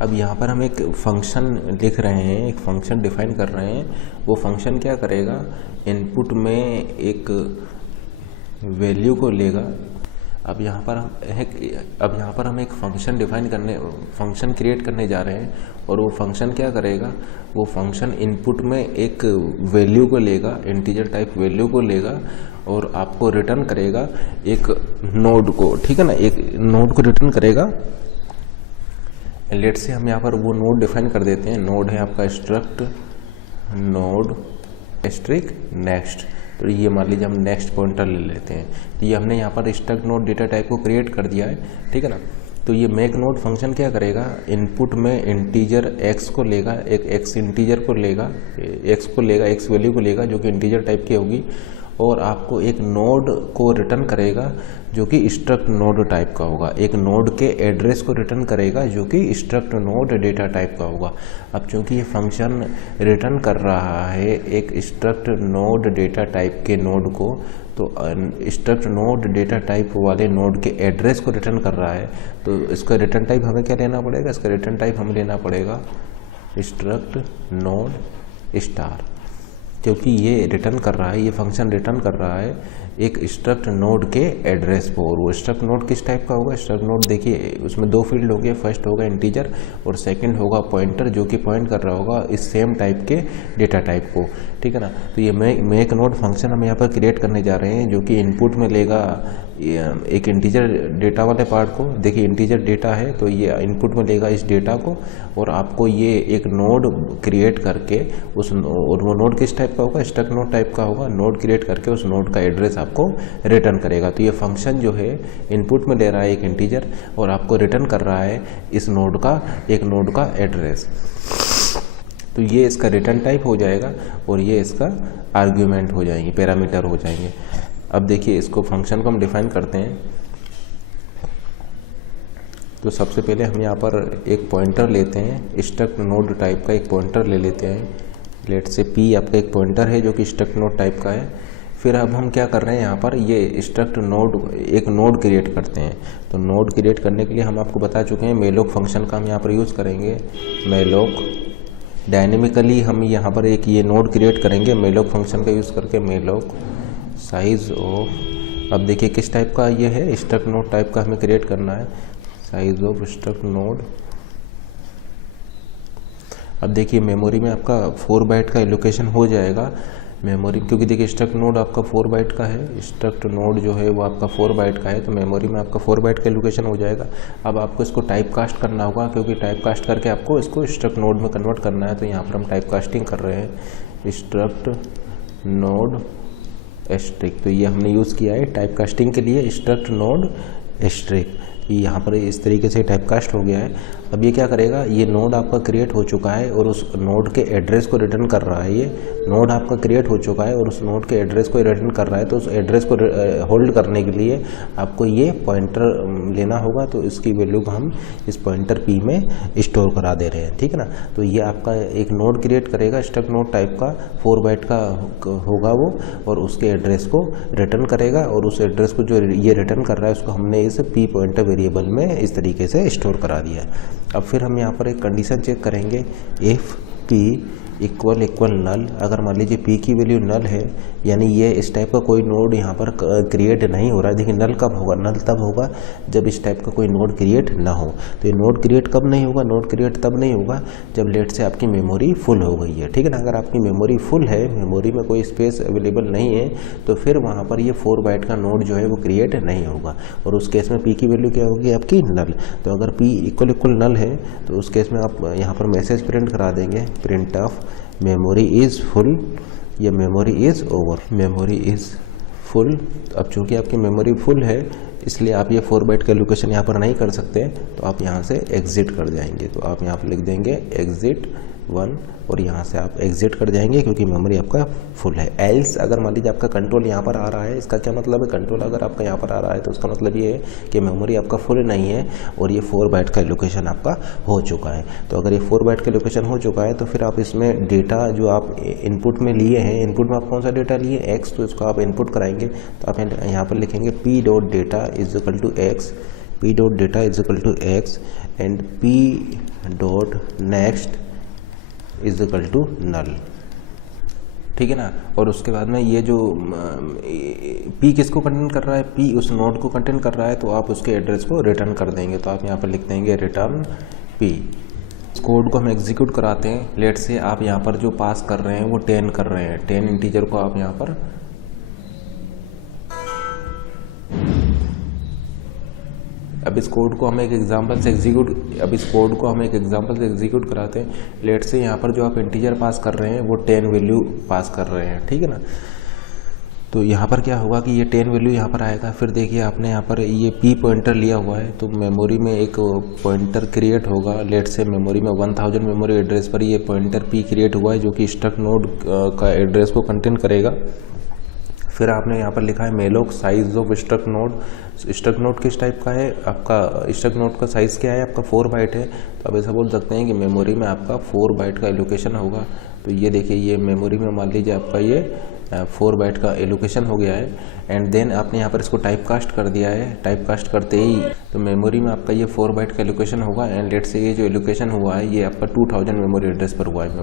अब यहाँ पर हम एक फंक्शन लिख रहे हैं, एक फंक्शन डिफाइन कर रहे हैं। वो फंक्शन क्या करेगा, इनपुट में एक वैल्यू को लेगा। अब यहाँ पर हम एक फंक्शन क्रिएट करने जा रहे हैं और वो फंक्शन क्या करेगा, वो फंक्शन इनपुट में एक वैल्यू को लेगा, इंटीजर टाइप वैल्यू को लेगा और आपको रिटर्न करेगा एक नोड को। ठीक है ना, एक नोड को रिटर्न करेगा। लेट से हम यहाँ पर वो नोड डिफाइन कर देते हैं। नोड है आपका स्ट्रक्ट नोड स्ट्रिक नेक्स्ट। तो ये मान लीजिए हम नेक्स्ट पॉइंटर ले लेते हैं। तो ये हमने यहाँ पर स्ट्रक्ट नोड डेटा टाइप को क्रिएट कर दिया है। ठीक है ना। तो ये मेक नोड फंक्शन क्या करेगा, इनपुट में इंटीजर x को लेगा, एक x इंटीजर को लेगा, x वैल्यू को लेगा जो कि इंटीजर टाइप की होगी और आपको एक नोड को रिटर्न करेगा जो कि स्ट्रक्ट नोड टाइप का होगा। एक नोड के एड्रेस को रिटर्न करेगा जो कि स्ट्रक्ट नोड डेटा टाइप का होगा। अब चूंकि ये फंक्शन रिटर्न कर रहा है एक स्ट्रक्ट नोड डेटा टाइप के नोड को, तो स्ट्रक्ट नोड डेटा टाइप वाले नोड के एड्रेस को रिटर्न कर रहा है, तो इसका रिटर्न टाइप हमें क्या लेना पड़ेगा, इसका रिटर्न टाइप हमें लेना पड़ेगा स्ट्रक्ट नोड स्टार, क्योंकि ये रिटर्न कर रहा है, ये फंक्शन रिटर्न कर रहा है एक स्ट्रक्ट नोड के एड्रेस पर। और वो स्ट्रक्ट नोड किस टाइप का होगा, स्ट्रक्ट नोड देखिए उसमें दो फील्ड होंगे, फर्स्ट होगा इंटीजर और सेकंड होगा पॉइंटर जो कि पॉइंट कर रहा होगा इस सेम टाइप के डेटा टाइप को। ठीक है ना। तो ये मेक नोड फंक्शन हम यहाँ पर क्रिएट करने जा रहे हैं जो कि इनपुट में लेगा एक इंटीजर डेटा वाले पार्ट को। देखिए इंटीजर डेटा है तो ये इनपुट में लेगा इस डेटा को और आपको ये एक नोड क्रिएट करके और वो नोड किस टाइप का होगा, स्ट्रक्ट नोड टाइप का होगा। नोड क्रिएट करके उस नोड का एड्रेस आपको रिटर्न करेगा। तो ये फंक्शन जो है इनपुट में ले रहा है एक इंटीजर और आपको रिटर्न कर रहा है इस नोड का एक नोड का एड्रेस। तो ये इसका रिटर्न टाइप हो जाएगा और ये इसका आर्ग्यूमेंट हो जाएंगे, पैरामीटर हो जाएंगे। अब देखिए इसको फंक्शन को हम डिफाइन करते हैं। तो सबसे पहले हम यहाँ पर एक पॉइंटर लेते हैं, स्ट्रक्ट नोड टाइप का एक पॉइंटर ले लेते हैं। लेट से p आपका एक पॉइंटर है जो कि स्ट्रक्ट नोड टाइप का है। फिर अब हम क्या कर रहे हैं, यहाँ पर ये स्ट्रक्ट नोड एक नोड क्रिएट करते हैं। तो नोड क्रिएट करने के लिए हम आपको बता चुके हैं मेलोक फंक्शन का हम यहाँ पर यूज़ करेंगे। मेलोक डायनेमिकली हम यहाँ पर एक ये नोड क्रिएट करेंगे मेलोक फंक्शन का यूज़ करके। मेलोक साइज ऑफ, अब देखिए किस टाइप का ये है, स्ट्रक्ट नोड टाइप का हमें क्रिएट करना है। Size of struct node. अब देखिए मेमोरी में आपका 4 बाइट का एलोकेशन हो जाएगा मेमोरी, क्योंकि देखिए स्ट्रक्ट नोड आपका 4 बाइट का है, स्ट्रक्ट नोड जो है वो आपका 4 बाइट का है, तो मेमोरी में आपका 4 बाइट का एलोकेशन हो जाएगा। अब आपको इसको टाइप कास्ट करना होगा, क्योंकि टाइप कास्ट करके आपको इसको स्ट्रक्ट नोड में कन्वर्ट करना है। तो यहाँ पर हम टाइप कास्टिंग कर रहे हैं स्ट्रक्ट नोड स्ट्रिक। तो ये हमने यूज़ किया है टाइप कास्टिंग के लिए स्ट्रक्ट नोड स्ट्रिक। यहाँ पर इस तरीके से टाइप कास्ट हो गया है। अब ये क्या करेगा, ये नोड आपका क्रिएट हो चुका है और उस नोड के एड्रेस को रिटर्न कर रहा है। ये नोड आपका क्रिएट हो चुका है और उस नोड के एड्रेस को रिटर्न कर रहा है। तो उस एड्रेस को होल्ड करने के लिए आपको ये पॉइंटर लेना होगा। तो इसकी वैल्यू को हम इस पॉइंटर p में स्टोर करा दे रहे हैं। ठीक है ना। तो ये आपका एक नोड क्रिएट करेगा स्ट्रक्ट नोड टाइप का, 4 बाइट का होगा वो, और उसके एड्रेस को रिटर्न करेगा और उस एड्रेस को जो ये रिटर्न कर रहा है उसको हमने इस p पॉइंटर वेरिएबल में इस तरीके से स्टोर करा दिया है। अब फिर हम यहाँ पर एक कंडीशन चेक करेंगे, इफ़ p इक्वल नल। अगर मान लीजिए p की वैल्यू नल है, यानी ये इस टाइप का कोई नोड यहाँ पर क्रिएट नहीं हो रहा है। देखिए नल कब होगा, नल तब होगा जब इस टाइप का कोई नोड क्रिएट ना हो। तो ये नोड क्रिएट कब नहीं होगा, नोड क्रिएट तब नहीं होगा जब लेट से आपकी मेमोरी फुल हो गई है। ठीक है ना। अगर आपकी मेमोरी फुल है, मेमोरी में कोई स्पेस अवेलेबल नहीं है, तो फिर वहाँ पर ये 4 बाइट का नोड जो है वो क्रिएट नहीं होगा और उस केस में p की वैल्यू क्या होगी आपकी नल। तो अगर p इक्वल नल है तो उस केस में आप यहाँ पर मैसेज प्रिंट करा देंगे, print of memory is full या memory is over, memory is full. अब चूँकि आपकी मेमोरी फुल है इसलिए आप ये 4 बाइट का एलोकेशन यहाँ पर नहीं कर सकते, तो आप यहाँ से एग्जिट कर जाएंगे। तो आप यहाँ पर लिख देंगे एग्जिट 1 और यहाँ से आप एग्जिट कर जाएंगे क्योंकि मेमोरी आपका फुल है। एल्स अगर मान लीजिए आपका कंट्रोल यहाँ पर आ रहा है, इसका क्या मतलब है, कंट्रोल अगर आपका यहाँ पर आ रहा है तो उसका मतलब ये है कि मेमोरी आपका फुल नहीं है और ये 4 बाइट का एलोकेशन आपका हो चुका है। तो अगर ये 4 बाइट का एलोकेशन हो चुका है तो फिर आप इसमें डेटा जो आप इनपुट में लिए हैं, इनपुट में आप कौन सा डेटा लिए x, तो इसको आप इनपुट कराएंगे। तो आप यहाँ पर लिखेंगे p dot data is equal to x, P dot data is equal to X and P dot next is equal to null, ठीक है ना। और उसके बाद में ये जो पी किसको कंटेन कर रहा है, पी उस नोड को कंटेन कर रहा है, तो आप उसके एड्रेस को रिटर्न कर देंगे। तो आप यहाँ पर लिख देंगे रिटर्न पी। इस कोड को हम एग्जीक्यूट कराते हैं। लेट से आप यहाँ पर जो पास कर रहे हैं वो 10 कर रहे हैं, 10 इंटीजर को आप यहाँ पर अब इस कोड को हम एक एग्जांपल से एग्जीक्यूट कराते हैं। लेट से यहाँ पर जो आप इंटीजर पास कर रहे हैं वो 10 वैल्यू पास कर रहे हैं, ठीक है ना। तो यहाँ पर क्या होगा कि ये 10 वैल्यू यहाँ पर आएगा। फिर देखिए आपने यहाँ पर ये पी पॉइंटर लिया हुआ है, तो मेमोरी में एक पॉइंटर क्रिएट होगा। लेट से मेमोरी में 1000 मेमोरी एड्रेस पर ये पॉइंटर पी क्रिएट हुआ है, जो कि स्ट्रक्ट नोड का एड्रेस को कंटेन करेगा। फिर आपने यहाँ पर लिखा है malloc size of struct node. Struct node किस टाइप का है, आपका स्ट्रक्ट नोड का साइज़ क्या है, आपका 4 बाइट है। तो आप ऐसा बोल सकते हैं कि मेमोरी में आपका 4 बाइट का एलोकेशन होगा। तो ये देखिए ये मेमोरी में मान लीजिए आपका ये 4 बाइट का एलोकेशन हो गया है। एंड देन आपने यहाँ पर इसको टाइप कास्ट कर दिया है। टाइप कास्ट करते ही तो मेमोरी में आपका ये 4 बाइट का एलोकेशन होगा। एंड लेट से ये जो एलोकेशन हुआ है ये आपका 2000 मेमोरी एड्रेस पर हुआ है।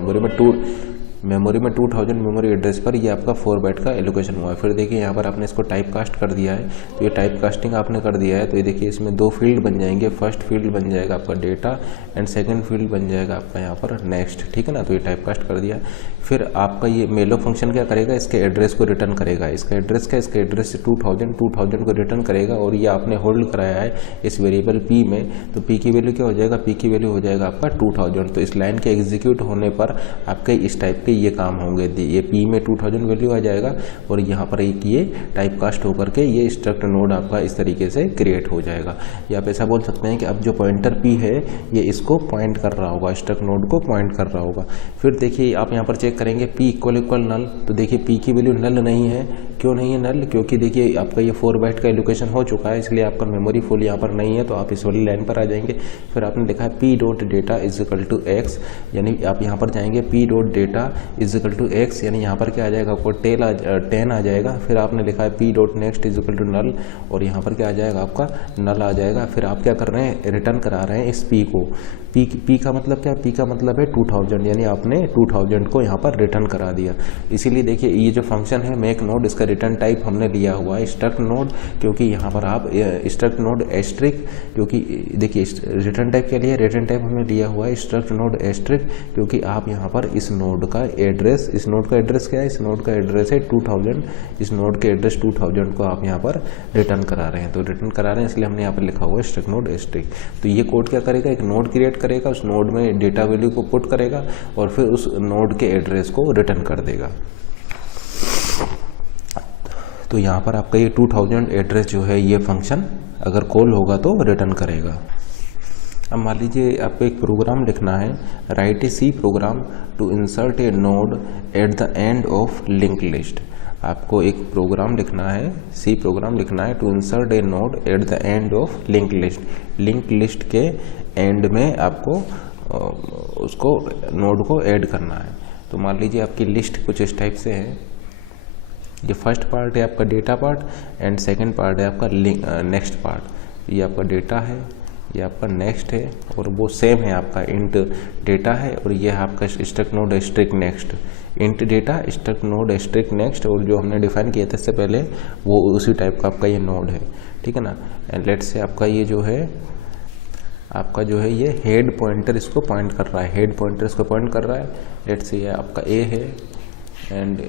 मेमोरी में 2000 मेमोरी एड्रेस पर ये आपका 4 बाइट का एलोकेशन हुआ है। फिर देखिए यहाँ पर आपने इसको टाइप कास्ट कर दिया है। तो ये टाइप कास्टिंग आपने कर दिया है, तो ये देखिए इसमें 2 फील्ड बन जाएंगे। फर्स्ट फील्ड बन जाएगा आपका डेटा एंड सेकंड फील्ड बन जाएगा आपका यहाँ पर नेक्स्ट, ठीक है ना। तो ये टाइप कास्ट कर दिया। फिर आपका ये मेलोक फंक्शन क्या करेगा, इसके एड्रेस को रिटर्न करेगा। इसका एड्रेस क्या, इसके एड्रेस से 2000 को रिटर्न करेगा। और ये आपने होल्ड कराया है इस वेरिएबल पी में, तो पी की वैल्यू क्या हो जाएगा, पी की वैल्यू हो जाएगा आपका 2000। तो इस लाइन के एग्जीक्यूट होने पर आपके इस टाइप के ये काम होंगे। ये पी में 2000 वैल्यू आ जाएगा और यहाँ पर एक ये टाइप कास्ट होकर के ये स्ट्रक्ट नोड आपका इस तरीके से क्रिएट हो जाएगा। या आप ऐसा बोल सकते हैं कि अब जो पॉइंटर पी है ये इसको पॉइंट कर रहा होगा, स्ट्रक्ट नोड को पॉइंट कर रहा होगा। फिर देखिए आप यहाँ पर चेक करेंगे पी इक्वल नल। तो देखिए पी की वैल्यू नल नहीं है। क्यों नहीं है नल, क्योंकि देखिए आपका ये 4 बाइट का एलोकेशन हो चुका है, इसलिए आपका मेमोरी फुल यहाँ पर नहीं है। तो आप इस वाली लाइन पर आ जाएंगे। फिर आपने लिखा है P dot data is equal to X, यानी आप यहाँ पर जाएंगे P dot data is equal to X, यानी यहाँ पर क्या आ जाएगा आपको 10 आ जाएगा। फिर आपने लिखा है P dot next is equal to null, और यहाँ पर क्या आ जाएगा आपका नल आ जाएगा। फिर आप क्या कर रहे हैं, रिटर्न करा रहे हैं इस पी को। पी का मतलब क्या, पी का मतलब है 2000, यानी आपने 2000 को यहाँ पर रिटर्न करा दिया। इसीलिए देखिए ये जो फंक्शन है मेक नोड, इसका रिटर्न टाइप हमने लिया हुआ है स्ट्रक्ट नोड, क्योंकि यहाँ पर आप स्ट्रक्ट नोड एस्ट्रिक, क्योंकि देखिए रिटर्न टाइप के लिए रिटर्न टाइप हमने लिया हुआ है स्ट्रक्ट नोड एस्ट्रिक, क्योंकि आप यहाँ पर इस नोड का एड्रेस, इस नोड का एड्रेस क्या है, इस नोड का एड्रेस है 2000, इस नोड के एड्रेस 2000 को आप यहाँ पर रिटर्न करा रहे हैं। तो रिटर्न करा रहे हैं इसलिए हमने यहाँ पर लिखा हुआ है स्ट्रक्ट नोड एस्ट्रिक। तो ये कोड क्या करेगा, एक नोड क्रिएट करेगा, उस नोड में डेटा वैल्यू को पुट करेगा और फिर उस नोड के एड्रेस को रिटर्न कर देगा। तो यहाँ पर आपका ये 2000 एड्रेस जो है ये फंक्शन अगर कॉल होगा तो रिटर्न करेगा। अब मान लीजिए आपको एक प्रोग्राम लिखना है, write a C program to insert a node at the end of link list. आपको एक प्रोग्राम लिखना है, सी प्रोग्राम लिखना है to insert a node at the end of link list. Link list के एंड में आपको उसको नोड को ऐड करना है। तो मान लीजिए आपकी लिस्ट कुछ इस टाइप से है। ये फर्स्ट पार्ट है आपका data part and second part है आपका नेक्स्ट पार्ट। ये आपका डेटा है, ये आपका नेक्स्ट है, और वो सेम है आपका इंट डेटा है, और ये है आपका struct node asterisk next. Int data struct node asterisk next, और जो हमने डिफाइन किया था इससे पहले वो उसी टाइप का आपका ये नोड है, ठीक है ना। एंड लेट से आपका ये जो है आपका जो है ये हेड पॉइंटर इसको पॉइंट कर रहा है, हेड पॉइंटर इसको पॉइंट कर रहा है। लेट से ये आपका ए है एंड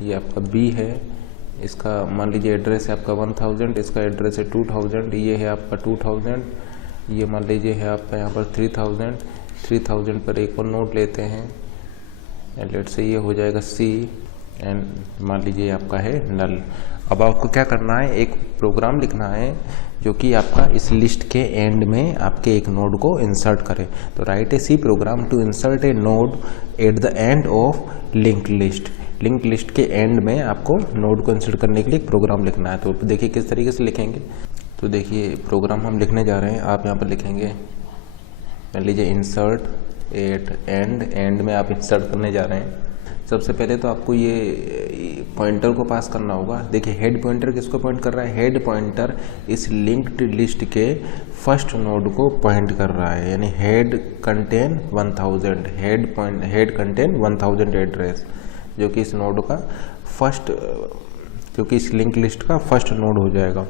ये आपका बी है। इसका मान लीजिए एड्रेस है आपका 1000, इसका एड्रेस है 2000, ये है आपका 2000, ये मान लीजिए है आपका यहाँ पर 3000 पर एक और नोट लेते हैं एंड लेट से ये हो जाएगा सी एंड मान लीजिए आपका है नल। अब आपको क्या करना है, एक प्रोग्राम लिखना है जो कि आपका इस लिस्ट के एंड में आपके एक नोड को इंसर्ट करे। तो write a C program to insert a node at the end of link list. Link list के एंड में आपको नोड को इंसर्ट करने के लिए एक प्रोग्राम लिखना है। तो देखिए किस तरीके से लिखेंगे। तो देखिए प्रोग्राम हम लिखने जा रहे हैं, आप यहाँ पर लिखेंगे, मान लीजिए इंसर्ट एट एंड, एंड में आप इंसर्ट करने जा रहे हैं। सबसे पहले तो आपको ये पॉइंटर को पास करना होगा। देखिए हेड पॉइंटर किसको पॉइंट कर रहा है, हेड पॉइंटर इस लिंक्ड लिस्ट के फर्स्ट नोड को पॉइंट कर रहा है, यानी head contain 1000, head contain 1000 address, जो कि इस नोड का फर्स्ट, क्योंकि इस लिंक लिस्ट का फर्स्ट नोड हो जाएगा।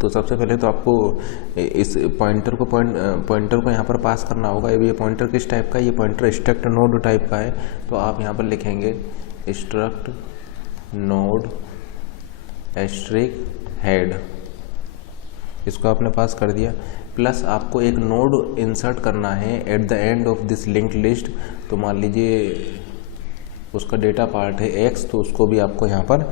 तो सबसे पहले तो आपको इस पॉइंटर को यहाँ पर पास करना होगा। ये पॉइंटर किस टाइप का है, ये पॉइंटर स्ट्रक्ट नोड टाइप का है। तो आप यहाँ पर लिखेंगे स्ट्रक्ट नोड एस्ट्रिक हेड, इसको आपने पास कर दिया। प्लस आपको एक नोड इंसर्ट करना है eight the end of this link list. तो मान लीजिए उसका डेटा पार्ट है x, तो उसको भी आपको यहाँ पर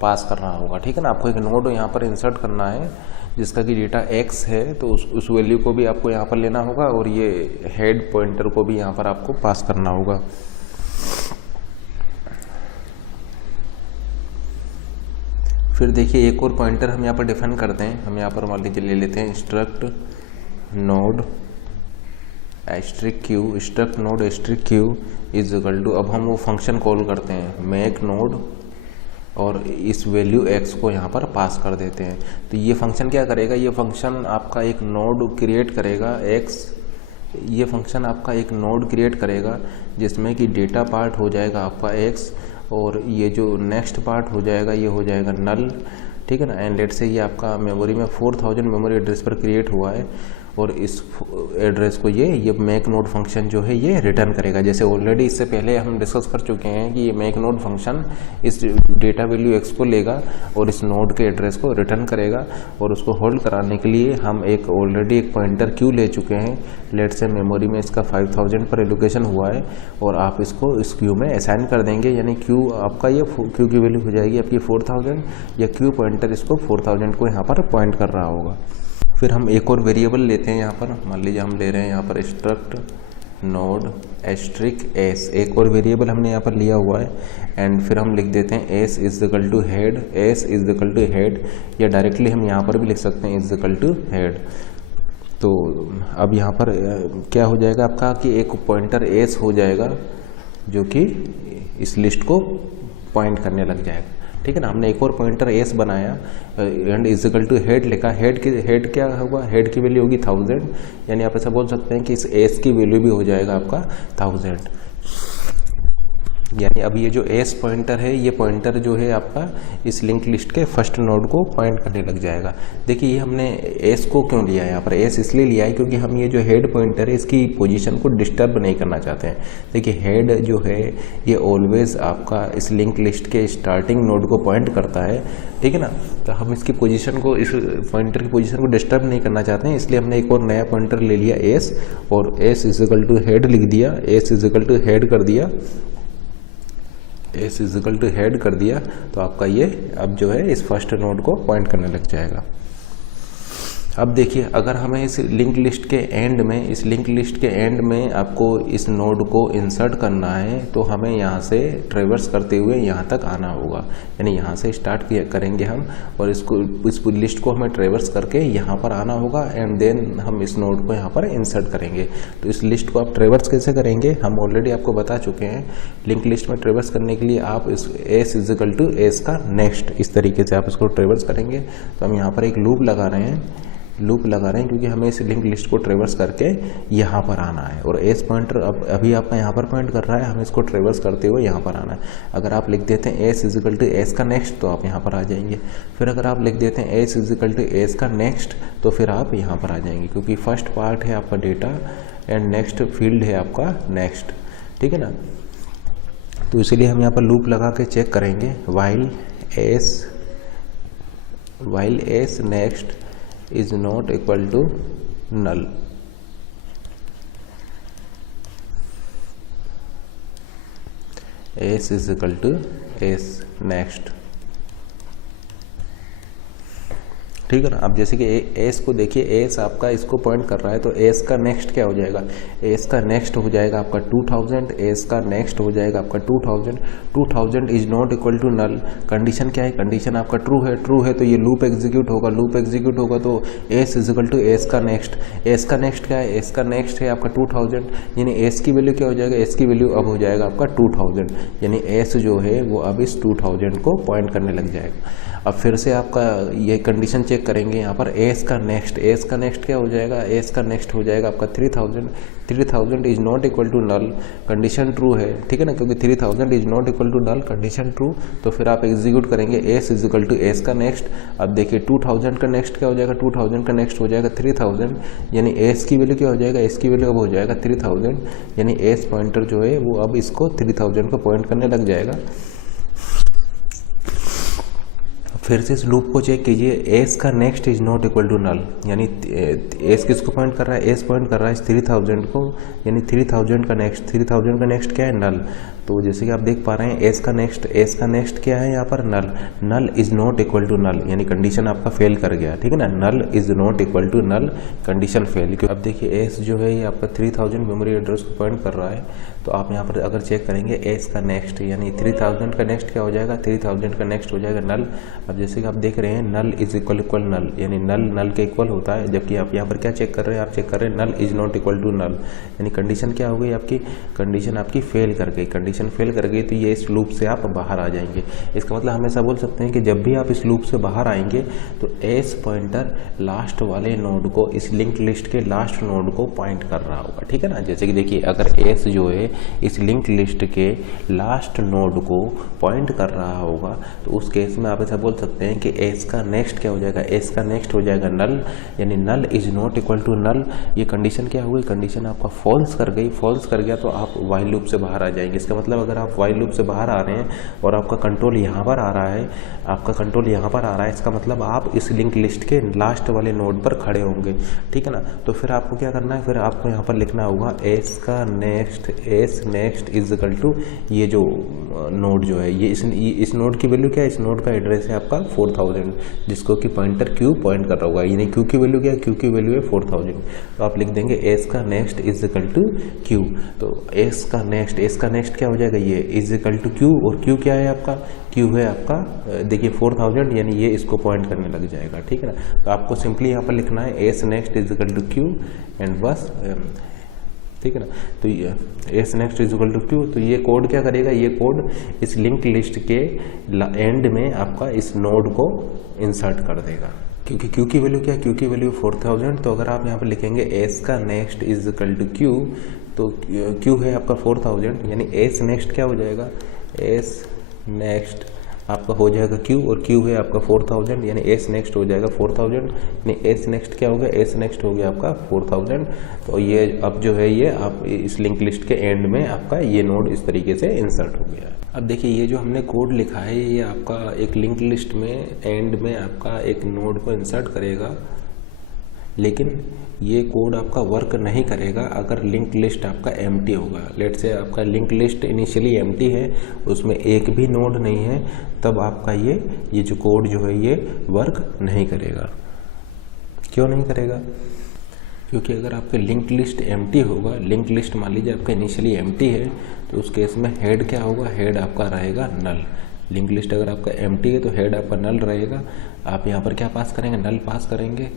पास करना होगा, ठीक है ना। आपको एक नोड यहाँ पर इंसर्ट करना है जिसका कि डेटा x है, तो उस वैल्यू को भी आपको यहाँ पर लेना होगा, और ये हेड पॉइंटर को भी यहाँ पर आपको पास करना होगा। फिर देखिए एक और पॉइंटर हम यहाँ पर डिफाइन करते हैं। हम यहाँ पर मान लीजिए ले लेते हैं struct node asterisk Q, struct node asterisk Q is equal to, अब हम वो फंक्शन कॉल करते हैं मेक नोड, और इस वैल्यू x को यहाँ पर पास कर देते हैं। तो ये फंक्शन क्या करेगा, ये फंक्शन आपका एक नोड क्रिएट करेगा x, ये फंक्शन आपका एक नोड क्रिएट करेगा जिसमें कि डेटा पार्ट हो जाएगा आपका x, और ये जो नेक्स्ट पार्ट हो जाएगा ये हो जाएगा नल, ठीक है ना। एंड लेट से ये आपका मेमोरी में 4000 मेमोरी एड्रेस पर क्रिएट हुआ है, और इस एड्रेस को ये मेक नोड फंक्शन जो है ये रिटर्न करेगा। जैसे ऑलरेडी इससे पहले हम डिस्कस कर चुके हैं कि ये मेक नोड फंक्शन इस डेटा वैल्यू x को लेगा और इस नोड के एड्रेस को रिटर्न करेगा, और उसको होल्ड कराने के लिए हम ऑलरेडी एक पॉइंटर q ले चुके हैं। लेट से मेमोरी में इसका 5000 पर एलोकेशन हुआ है, और आप इसको इस q में असाइन कर देंगे, यानी q आपका ये q की वैल्यू हो जाएगी आपकी 4000, या q पॉइंटर इसको 4000 को यहाँ पर पॉइंट कर रहा होगा। फिर हम एक और वेरिएबल लेते हैं यहाँ पर, मान लीजिए हम ले रहे हैं यहाँ पर स्ट्रक्ट नोड एस्ट्रिक s, एक और वेरिएबल हमने यहाँ पर लिया हुआ है। एंड फिर हम लिख देते हैं s is equal to head, s is equal to head, या डायरेक्टली हम यहाँ पर भी लिख सकते हैं इज इक्वल टू हेड। तो अब यहाँ पर क्या हो जाएगा आपका कि एक पॉइंटर s हो जाएगा जो कि इस लिस्ट को पॉइंट करने लग जाएगा, ठीक है ना। हमने एक और पॉइंटर s बनाया and is equal to head लिखा। हेड क्या होगा, हेड की वैल्यू होगी 1000, यानी आप ऐसा बोल सकते हैं कि इस s की वैल्यू भी हो जाएगा आपका 1000। यानी अब ये जो s पॉइंटर है, ये पॉइंटर जो है आपका इस लिंक लिस्ट के फर्स्ट नोड को पॉइंट करने लग जाएगा। देखिए ये हमने s को क्यों लिया है यहाँ पर, s इसलिए लिया है क्योंकि हम ये जो हेड पॉइंटर है इसकी पोजीशन को डिस्टर्ब नहीं करना चाहते हैं। देखिए हेड जो है ये ऑलवेज आपका इस लिंक लिस्ट के स्टार्टिंग नोड को पॉइंट करता है, ठीक है ना। तो हम इसकी पोजीशन को, इस पॉइंटर की पोजीशन को डिस्टर्ब नहीं करना चाहते हैं, इसलिए हमने एक और नया पॉइंटर ले लिया s, और s is equal to head लिख दिया, s is equal to head कर दिया, s is equal to head कर दिया। तो आपका ये अब जो है इस फर्स्ट नोड को पॉइंट करने लग जाएगा। अब देखिए अगर हमें इस लिंक लिस्ट के एंड में आपको इस नोड को इंसर्ट करना है, तो हमें यहाँ से ट्रेवर्स करते हुए यहाँ तक आना होगा, यानी यहाँ से स्टार्ट करेंगे हम, और इस लिस्ट को हमें ट्रेवर्स करके यहाँ पर आना होगा, एंड देन हम इस नोड को यहाँ पर इंसर्ट करेंगे। तो इस लिस्ट को आप ट्रेवर्स कैसे करेंगे, हम ऑलरेडी आपको बता चुके हैं। लिंक लिस्ट में ट्रेवर्स करने के लिए आप इस s is equal to s का नेक्स्ट, इस तरीके से आप इसको ट्रेवर्स करेंगे। तो हम यहाँ पर एक लूप लगा रहे हैं क्योंकि हमें इस लिंक लिस्ट को ट्रेवर्स करके यहाँ पर आना है, और s पॉइंटर अभी आपका यहाँ पर पॉइंट कर रहा है, हमें इसको ट्रेवर्स करते हुए यहाँ पर आना है। अगर आप लिख देते हैं s is equal to s का नेक्स्ट, तो आप यहाँ पर आ जाएंगे। फिर अगर आप लिख देते हैं s is equal to s का नेक्स्ट, तो फिर आप यहाँ पर आ जाएंगे, क्योंकि फर्स्ट पार्ट है आपका डेटा एंड नेक्स्ट फील्ड है आपका नेक्स्ट, ठीक है ना। तो इसलिए हम यहाँ पर लूप लगा के चेक करेंगे, while s next is not equal to null, s is equal to s next। ठीक है ना। अब जैसे कि एस को देखिए, एस आपका इसको पॉइंट कर रहा है, तो एस का नेक्स्ट क्या हो जाएगा, एस का नेक्स्ट हो जाएगा आपका 2000, एस का नेक्स्ट हो जाएगा आपका 2000। 2000 is not equal to null. Condition क्या है, कंडीशन आपका ट्रू है, ट्रू है तो ये लूप एग्जीक्यूट होगा, लूप एग्जीक्यूट होगा तो S is equal to S का नेक्स्ट। एस का नेक्स्ट क्या है, एस का नेक्स्ट है आपका 2000, यानी एस की वैल्यू क्या हो जाएगा, एस की वैल्यू अब हो जाएगा आपका 2000, यानी एस जो है वो अब इस 2000 को पॉइंट करने लग जाएगा। अब फिर से आपका ये कंडीशन चेक करेंगे यहाँ पर, एस का नेक्स्ट, एस का नेक्स्ट क्या हो जाएगा, एस का नेक्स्ट हो जाएगा आपका 3000। 3000 is not equal to null, condition true है, ठीक है ना, क्योंकि 3000 is not equal to null, condition true, तो फिर आप एग्जीक्यूट करेंगे S is equal to S का नेक्स्ट। अब देखिए 2000 का नेक्स्ट क्या हो जाएगा, 2000 का नेक्स्ट हो जाएगा 3000, यानी एस की वैल्यू क्या हो जाएगा, एस की वैल्यू अब हो जाएगा 3000, यानी एस पॉइंटर जो है वो अब इसको 3000 को पॉइंट करने लग जाएगा। फिर से इस लूप को चेक कीजिए, एस का next is not equal to null, यानी एस किसको पॉइंट कर रहा है, एस पॉइंट कर रहा है इस 3000 को, यानी 3000 का नेक्स्ट, 3000 का नेक्स्ट क्या है, नल। तो जैसे कि आप देख पा रहे हैं एस का नेक्स्ट क्या है यहाँ पर, null. Null is not equal to null, यानी कंडीशन आपका फेल कर गया, ठीक है ना, null is not equal to null, condition fail. अब देखिए एस जो है ये आपका 3000 मेमोरी एड्रेस को पॉइंट कर रहा है, तो आप यहाँ पर अगर चेक करेंगे एस का नेक्स्ट, यानी 3000 का नेक्स्ट क्या हो जाएगा, 3000 का नेक्स्ट हो जाएगा नल। अब जैसे कि आप देख रहे हैं नल इज इक्वल नल, यानी नल नल के इक्वल होता है, जबकि आप यहाँ पर क्या चेक कर रहे हैं, आप चेक कर रहे हैं null is not equal to null, यानी कंडीशन क्या हो गई आपकी, कंडीशन आपकी फेल कर गई, कंडीशन फेल कर गई, तो ये इस लूप से आप बाहर आ जाएंगे। इसका मतलब हम ऐसा बोल सकते हैं कि जब भी आप इस लूप से बाहर आएंगे तो एस पॉइंटर लास्ट वाले नोड को, इस लिंक लिस्ट के लास्ट नोड को पॉइंट कर रहा होगा, ठीक है ना। जैसे कि देखिए अगर एस जो है इस लिंक लिस्ट के लास्ट नोड को पॉइंट कर रहा होगा, तो उस केस में आप ऐसा बोल सकते हैं कि एस का नेक्स्ट क्या हो जाएगा, एस का नेक्स्ट हो जाएगा नल, यानी null is not equal to null. ये कंडीशन क्या हो गई, कंडीशन आपका फॉल्स कर गई, फॉल्स कर गया तो आप वाइल लूप से बाहर आ जाएंगे। इसका मतलब अगर आप वाइल लूप से बाहर आ रहे हैं और आपका कंट्रोल यहाँ पर आ रहा है, आपका कंट्रोल यहाँ पर आ रहा है, इसका मतलब आप इस लिंक लिस्ट के लास्ट वाले नोड पर खड़े होंगे, ठीक है ना। तो फिर आपको क्या करना है, फिर आपको यहाँ पर लिखना होगा एस का next, S next is equal to ये जो नोड जो है, ये इस नोड की वैल्यू क्या है, इस नोड का एड्रेस है आपका 4000, जिसको कि पॉइंटर क्यू पॉइंट कर रहा होगा, यानी क्यू की वैल्यू क्या है, क्यू की वैल्यू है 4000, तो आप लिख देंगे एस का next is equal to Q. तो एस का नेक्स्ट क्या हो जाएगा, ये इज इक्वल टू क्यू, और क्यू क्या है आपका, क्यू है आपका देखिए 4000, यानी ये इसको पॉइंट करने लग जाएगा, ठीक है ना। तो आपको सिंपली यहाँ पर लिखना है S next is equal to Q and बस, ठीक है ना। तो ये S next is equal to Q, तो ये कोड क्या करेगा, ये कोड इस लिंक लिस्ट के एंड में आपका इस नोड को इंसर्ट कर देगा, क्योंकि क्यू की वैल्यू क्या है, क्यू की वैल्यू 4000। तो अगर आप यहाँ पर लिखेंगे एस का next is equal to Q, तो क्यू है आपका 4000, यानी एस नेक्स्ट क्या हो जाएगा, एस नेक्स्ट आपका हो जाएगा क्यू, और क्यू है आपका 4000, यानी एस नेक्स्ट हो जाएगा 4000, यानी एस नेक्स्ट क्या हो गया, एस नेक्स्ट हो गया आपका 4000। तो ये अब जो है ये आप इस लिंक लिस्ट के एंड में आपका ये नोड इस तरीके से इंसर्ट हो गया। अब देखिए ये जो हमने कोड लिखा है ये आपका एक लिंक लिस्ट में एंड में आपका एक नोड को इंसर्ट करेगा, लेकिन ये कोड आपका वर्क नहीं करेगा अगर लिंक लिस्ट आपका एम्प्टी होगा। लेट से आपका लिंक लिस्ट इनिशियली एम्प्टी है, उसमें एक भी नोड नहीं है, तब आपका ये जो कोड जो है ये वर्क नहीं करेगा। क्यों नहीं करेगा, क्योंकि अगर आपके लिंक लिस्ट एम्प्टी होगा, लिंक लिस्ट मान लीजिए आपका इनिशियली एम्प्टी है, तो उस केस में हेड क्या होगा, हेड आपका रहेगा नल। लिंक लिस्ट अगर आपका एम्प्टी है तो हेड आपका नल रहेगा। आप यहाँ पर क्या पास करेंगे, नल पास करेंगे,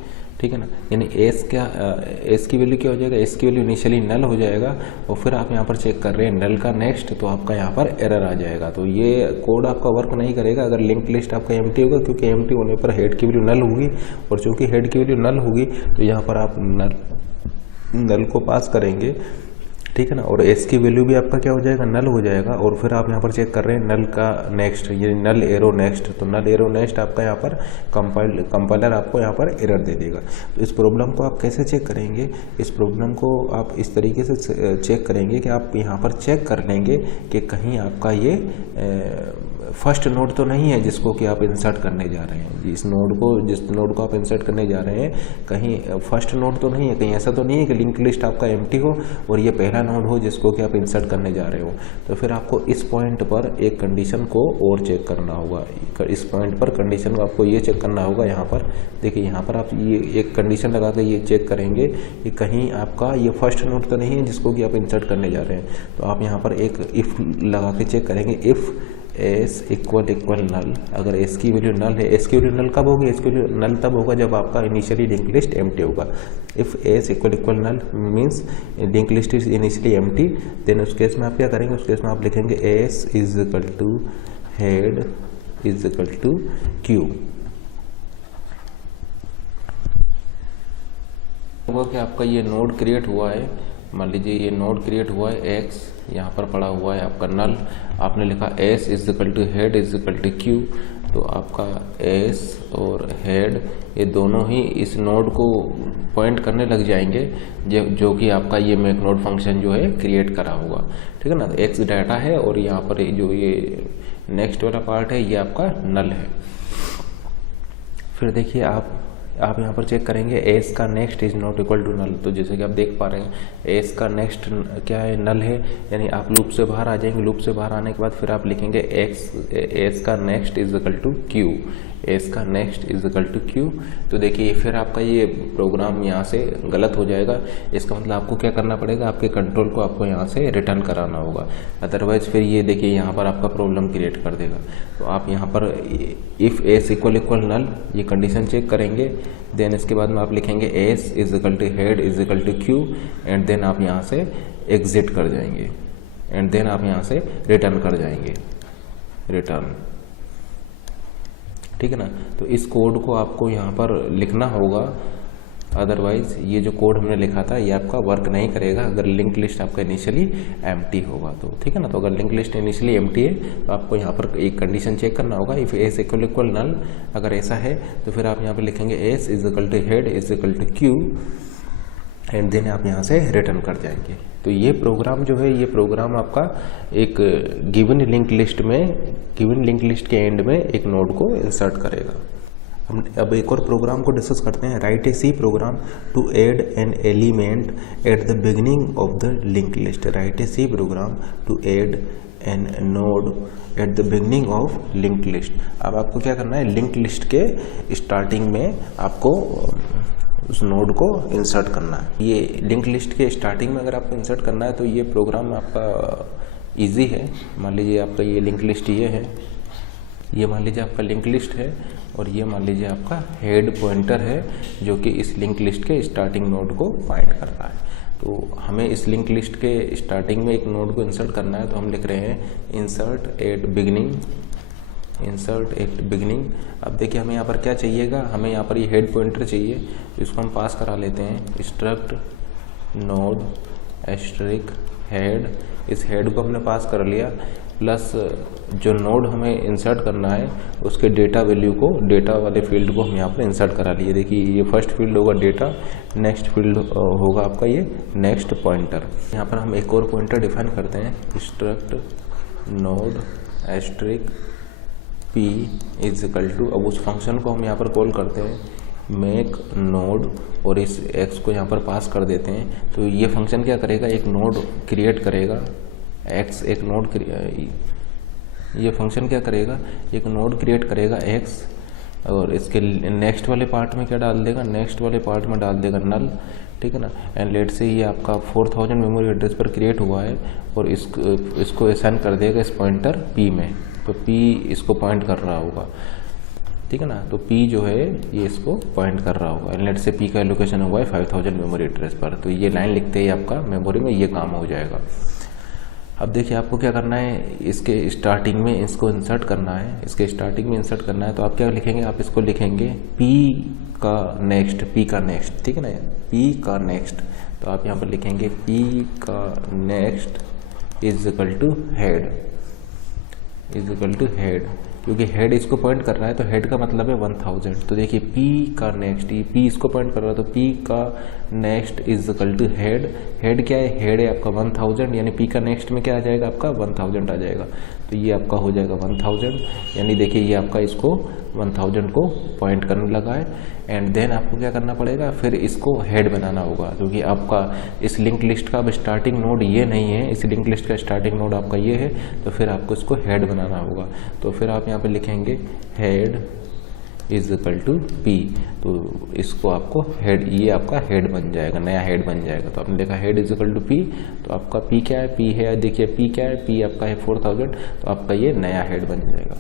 ठीक है ना। यानी एस की वैल्यू क्या हो जाएगा, एस की वैल्यू इनिशियली नल हो जाएगा, और फिर आप यहाँ पर चेक कर रहे हैं नल का नेक्स्ट, तो आपका यहाँ पर एरर आ जाएगा। तो ये कोड आपका वर्क नहीं करेगा अगर लिंक लिस्ट आपका एम्प्टी होगा, क्योंकि एम्प्टी होने पर हेड की वैल्यू नल होगी, और चूंकि हेड की वैल्यू नल होगी तो यहाँ पर आप नल को पास करेंगे, ठीक है ना। और एस की वैल्यू भी आपका क्या हो जाएगा, नल हो जाएगा, और फिर आप यहाँ पर चेक कर रहे हैं नल का नेक्स्ट, ये नल एरो नेक्स्ट, तो नल एरो नेक्स्ट आपका यहाँ पर कंपाइलर आपको यहाँ पर एरर दे देगा। तो इस प्रॉब्लम को आप कैसे चेक करेंगे, इस प्रॉब्लम को आप इस तरीके से चेक करेंगे कि आप यहाँ पर चेक कर लेंगे कि कहीं आपका ये फर्स्ट नोड तो नहीं है जिसको कि आप इंसर्ट करने जा रहे हैं। जिस नोड को आप इंसर्ट करने जा रहे हैं कहीं फर्स्ट नोड तो नहीं है, कहीं ऐसा तो नहीं है कि लिंक लिस्ट आपका एम्प्टी हो और ये पहला नोड हो जिसको कि आप इंसर्ट करने जा रहे हो। तो फिर आपको इस पॉइंट पर एक कंडीशन को और चेक करना होगा। इस पॉइंट पर कंडीशन को आपको ये चेक करना होगा। यहाँ पर देखिए, यहाँ पर आप ये एक कंडीशन लगा के ये चेक करेंगे कि कहीं आपका ये फर्स्ट नोड तो नहीं है जिसको कि आप इंसर्ट करने जा रहे हैं। तो आप यहाँ पर एक इफ़ लगा के चेक करेंगे, इफ़ एस इक्वल नल। अगर एस की वैल्यू नल है, एस की वैल्यू नल कब होगी? एस की वैल्यू नल तब होगा जब आपका इनिशियली लिंक लिस्ट एम्प्टी होगा। If S equal null means link list is initially empty, then उस केस में आप क्या करेंगे? उस केस में आप लिखेंगे S is equal to head is equal to Q. होगा कि आपका ये नोड क्रिएट हुआ है, मान लीजिए ये नोड क्रिएट हुआ है एक्स, यहाँ पर पड़ा हुआ है आपका नल, आपने लिखा S is equal to head is equal to Q. तो आपका एस और हेड ये दोनों ही इस नोड को पॉइंट करने लग जाएंगे जो कि आपका ये मेक नोड फंक्शन जो है क्रिएट करा होगा, ठीक है ना। तो एक्स डाटा है और यहाँ पर जो ये नेक्स्ट वाला पार्ट है ये आपका नल है। फिर देखिए आप यहाँ पर चेक करेंगे एस का next is not equal to null. तो जैसे कि आप देख पा रहे हैं एस का नेक्स्ट क्या है? नल है, यानी आप लूप से बाहर आ जाएंगे। लूप से बाहर आने के बाद फिर आप लिखेंगे एस का next is equal to Q, S का next is equal to Q. तो देखिए फिर आपका ये प्रोग्राम यहाँ से गलत हो जाएगा। इसका मतलब आपको क्या करना पड़ेगा? आपके कंट्रोल को आपको यहाँ से रिटर्न कराना होगा, अदरवाइज फिर ये देखिए यहाँ पर आपका प्रॉब्लम क्रिएट कर देगा। तो आप यहाँ पर इफ़ एस इक्वल नल ये कंडीशन चेक करेंगे, देन इसके बाद में आप लिखेंगे S is equal to head is equal to Q and then आप यहाँ से एग्जिट कर जाएंगे एंड देन आप यहाँ से रिटर्न कर जाएंगे, रिटर्न, ठीक है ना। तो इस कोड को आपको यहाँ पर लिखना होगा, अदरवाइज ये जो कोड हमने लिखा था ये आपका वर्क नहीं करेगा अगर लिंक लिस्ट आपका इनिशियली एम्प्टी होगा तो, ठीक है ना। तो अगर लिंक लिस्ट इनिशियली एम्प्टी है तो आपको यहाँ पर एक कंडीशन चेक करना होगा, इफ़ एस इक्वल नल। अगर ऐसा है तो फिर आप यहाँ पर लिखेंगे S is equal to head is equal to Q and then आप यहाँ से रिटर्न कर जाएंगे। तो ये प्रोग्राम जो है ये प्रोग्राम आपका एक गिवन लिंक लिस्ट के एंड में एक नोड को इंसर्ट करेगा। हम अब एक और प्रोग्राम को डिस्कस करते हैं। Write a C program to add an element at the beginning of the link list. Write a C program to add an node at the beginning of link list. अब आपको क्या करना है? Link list के starting में आपको उस node को इंसर्ट करना है। ये लिंक लिस्ट के स्टार्टिंग में अगर आपको इंसर्ट करना है तो ये प्रोग्राम आपका इजी है। मान लीजिए आपका ये लिंक लिस्ट ये है, ये मान लीजिए आपका लिंक लिस्ट है और ये मान लीजिए आपका हेड पॉइंटर है जो कि इस लिंक लिस्ट के स्टार्टिंग नोड को पॉइंट कर रहा है। तो हमें इस लिंक लिस्ट के स्टार्टिंग में एक नोड को इंसर्ट करना है, तो हम लिख रहे हैं insert at beginning, insert at beginning. अब देखिए हमें यहाँ पर क्या चाहिएगा? हमें यहाँ पर ये हेड पॉइंटर चाहिए, तो इसको हम पास करा लेते हैं स्ट्रक्ट नोड एस्ट्रिक हेड। इस हेड को हमने पास कर लिया, प्लस जो नोड हमें इंसर्ट करना है उसके डेटा वैल्यू को, डेटा वाले फील्ड को हम यहाँ पर इंसर्ट करा लिए। देखिए ये फर्स्ट फील्ड होगा डेटा, नेक्स्ट फील्ड होगा आपका ये नेक्स्ट पॉइंटर। यहाँ पर हम एक और पॉइंटर डिफाइन करते हैं, struct node asterisk P is equal to, अब उस फंक्शन को हम यहाँ पर कॉल करते हैं मेक नोड और इस एक्स को यहाँ पर पास कर देते हैं। तो ये फंक्शन क्या करेगा? एक नोड क्रिएट करेगा, एक्स एक नोड, ये फंक्शन क्या करेगा? एक नोड क्रिएट करेगा एक्स और इसके नेक्स्ट वाले पार्ट में क्या डाल देगा? नेक्स्ट वाले पार्ट में डाल देगा नल, ठीक है ना। एंड लेट से ये आपका 4000 मेमोरी एड्रेस पर क्रिएट हुआ है और इसको असाइन कर देगा इस पॉइंटर पी में। तो P इसको पॉइंट कर रहा होगा, ठीक है ना। तो P जो है ये इसको पॉइंट कर रहा होगा। लेट से P का एलोकेशन हुआ है 5000 मेमोरी एड्रेस पर, तो ये लाइन लिखते ही आपका मेमोरी में ये काम हो जाएगा। अब देखिए आपको क्या करना है? इसके स्टार्टिंग में इसको इंसर्ट करना है, इसके स्टार्टिंग में इंसर्ट करना है। तो आप क्या लिखेंगे? आप इसको लिखेंगे P का नेक्स्ट, P का नेक्स्ट, ठीक है ना, P का नेक्स्ट। तो आप यहाँ पर लिखेंगे P का next is equal to head, is equal to head. क्योंकि हेड इसको पॉइंट कर रहा है तो हेड का मतलब है 1000। तो देखिए P का नेक्स्ट, ये P इसको पॉइंट कर रहा है तो P का next is equal to head. Head क्या है, हेड है आपका 1000, यानी P का नेक्स्ट में क्या आ जाएगा आपका 1000 आ जाएगा। तो ये आपका हो जाएगा 1000, यानी देखिए ये आपका इसको 1000 को पॉइंट करने लगा है। एंड देन आपको क्या करना पड़ेगा, फिर इसको हेड बनाना होगा, क्योंकि आपका इस लिंक लिस्ट का अब स्टार्टिंग नोड ये नहीं है, इस लिंक लिस्ट का स्टार्टिंग नोड आपका ये है, तो फिर आपको इसको हेड बनाना होगा। तो फिर आप यहाँ पे लिखेंगे head is equal to P, तो इसको आपको हेड, ये आपका हेड बन जाएगा, नया हेड बन जाएगा। तो आपने देखा head is equal to P, तो आपका P क्या है, P है, देखिए P क्या है, P आपका है 4000, तो आपका ये नया हेड बन जाएगा।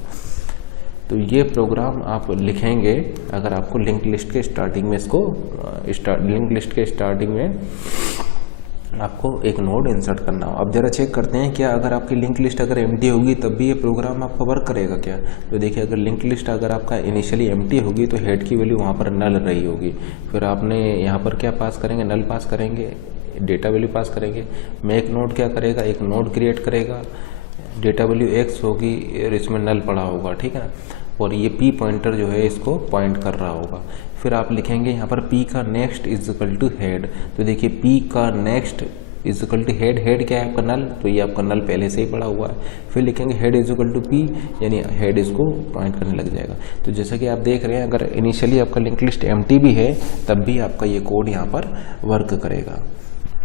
तो ये प्रोग्राम आप लिखेंगे अगर आपको लिंक लिस्ट के स्टार्टिंग में इसको लिंक लिस्ट के स्टार्टिंग में आपको एक नोड इंसर्ट करना हो। अब जरा चेक करते हैं क्या अगर आपकी लिंक लिस्ट अगर एम्प्टी होगी तब भी ये प्रोग्राम आपका वर्क करेगा क्या। तो देखिए अगर लिंक लिस्ट अगर आपका इनिशियली एम्प्टी होगी तो हेड की वैल्यू वहाँ पर नल रही होगी, फिर आपने यहाँ पर क्या पास करेंगे, नल पास करेंगे, डेटा वैल्यू पास करेंगे। मेक नोड क्या करेगा, एक नोड क्रिएट करेगा, डेटा वैल्यू x होगी और इसमें नल पड़ा होगा, ठीक है, और ये P पॉइंटर जो है इसको पॉइंट कर रहा होगा। फिर आप लिखेंगे यहाँ पर P का next is equal to head. तो देखिए P का next is equal to head, head क्या है आपका नल, तो ये आपका नल पहले से ही पड़ा हुआ है। फिर लिखेंगे head is equal to P, यानी हेड इसको पॉइंट करने लग जाएगा। तो जैसा कि आप देख रहे हैं अगर इनिशियली आपका लिंक लिस्ट एम्प्टी भी है तब भी आपका ये कोड यहाँ पर वर्क करेगा।